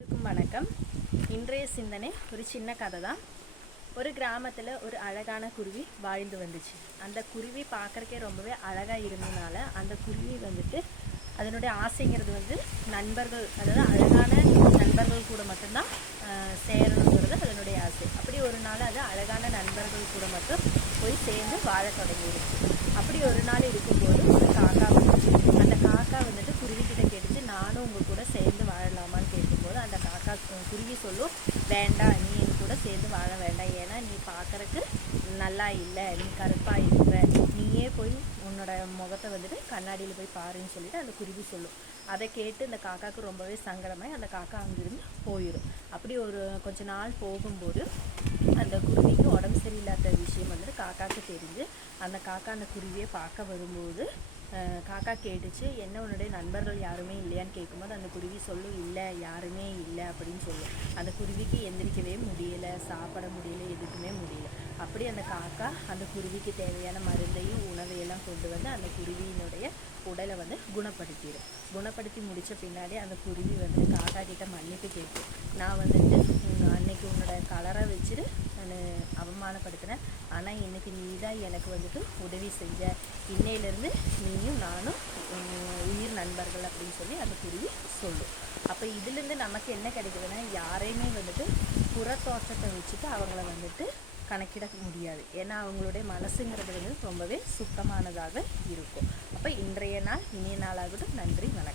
அனைவருக்கும் வணக்கம். இன்றைய சிந்தனை ஒரு சின்ன கதை தான் ஒரு கிராமத்தில் ஒரு அழகான குருவி வாழ்ந்து வந்துச்சு. அந்த குருவி பார்க்கறக்கே ரொம்பவே அழகாக இருந்ததுனால அந்த குருவி வந்துட்டு அதனுடைய ஆசைங்கிறது வந்து நண்பர்கள் அதாவது அழகான நண்பர்கள் கூட மட்டும்தான் சேரணுங்கிறது அதனுடைய ஆசை. அப்படி ஒரு நாள் அது அழகான நண்பர்கள் கூட மட்டும் போய் சேர்ந்து வாழ தொடங்கிடுச்சு அப்படி ஒரு நாள் இருக்கும்போது ஒரு காக்கா வந்துச்சு காக்கா வந்துட்டு குருவிக்கிட்ட கேட்டுச்சு நானும் உங்கள் கூட சேர்ந்து வாழலாமான்னு கேட்கும்போது அந்த காக்கா அஹ், குருவி சொல்லும் வேண்டாம் நீ என் கூட சேர்ந்து வாழ வேண்டாம். ஏன்னா நீ பார்க்கறக்கு நல்லா இல்லை. நீ கருப்பாக இருக்கிற நீயே போய் உன்னோட முகத்தை வந்துட்டு கண்ணாடியில் போய் பாருன்னு சொல்லிட்டு அந்த குருவி சொல்லும். அதை கேட்டு இந்த காக்காவுக்கு ரொம்பவே சங்கடமாய் அந்த காக்கா அங்கிருந்து போயிடும் அப்படி ஒரு கொஞ்ச நாள் போகும்போது அந்த குருவிக்கு உடம்பு சரியில்லாத விஷயம் வந்துட்டு காக்காவுக்கு தெரிஞ்சு அந்த காக்கா அந்த குருவியை பார்க்க வரும்போது அஹ், காக்கா கேட்டுச்சு. என்ன உன்னுடைய நண்பர்கள் யாருமே இல்லையான்னு கேட்கும்போது அந்த குருவி சொல்லும் இல்லை யாருமே இல்லை அப்படின்னு சொல்லும். அந்த குருவிக்கு எந்திரிக்கவே முடியல சாப்பிட முடியல எதுக்குமே முடியல. அப்படி அந்த காக்கா அந்த குருவிக்கு தேவையான மருந்தையும் உணவையெல்லாம் கொண்டு வந்து அந்த குருவியினுடைய உடலை வந்து குணப்படுத்திடும். குணப்படுத்தி முடித்த பின்னாடி அந்த குருவி வந்து காக்கா கிட்ட மன்னிப்பு கேட்கும். நான் வந்துட்டு உம், அன்னைக்கு உன்னோட கலரை வச்சுட்டு நான் அவமானப்படுத்தினேன் ஆனால் எனக்கு நீ தான் எனக்கு வந்துட்டு உதவி செஞ்ச. இன்னையிலேருந்து நீயும் நானும் உயிர் நண்பர்கள் அப்படின்னு சொல்லி அந்த குருவி சொல்லும் அப்போ இதுலேருந்து நமக்கு என்ன கிடைக்குதுன்னா யாரையுமே வந்துட்டு புற தோற்றத்தை வச்சுட்டு அவங்கள வந்துட்டு கணக்கிட முடியாது. ஏன்னா அவங்களுடைய மனசுங்கிறது வந்து ரொம்பவே சுத்தமானதாக இருக்கும். அப்போ இன்றைய நாள் இனிய நாளாகட்டும். நன்றி வணக்கம்.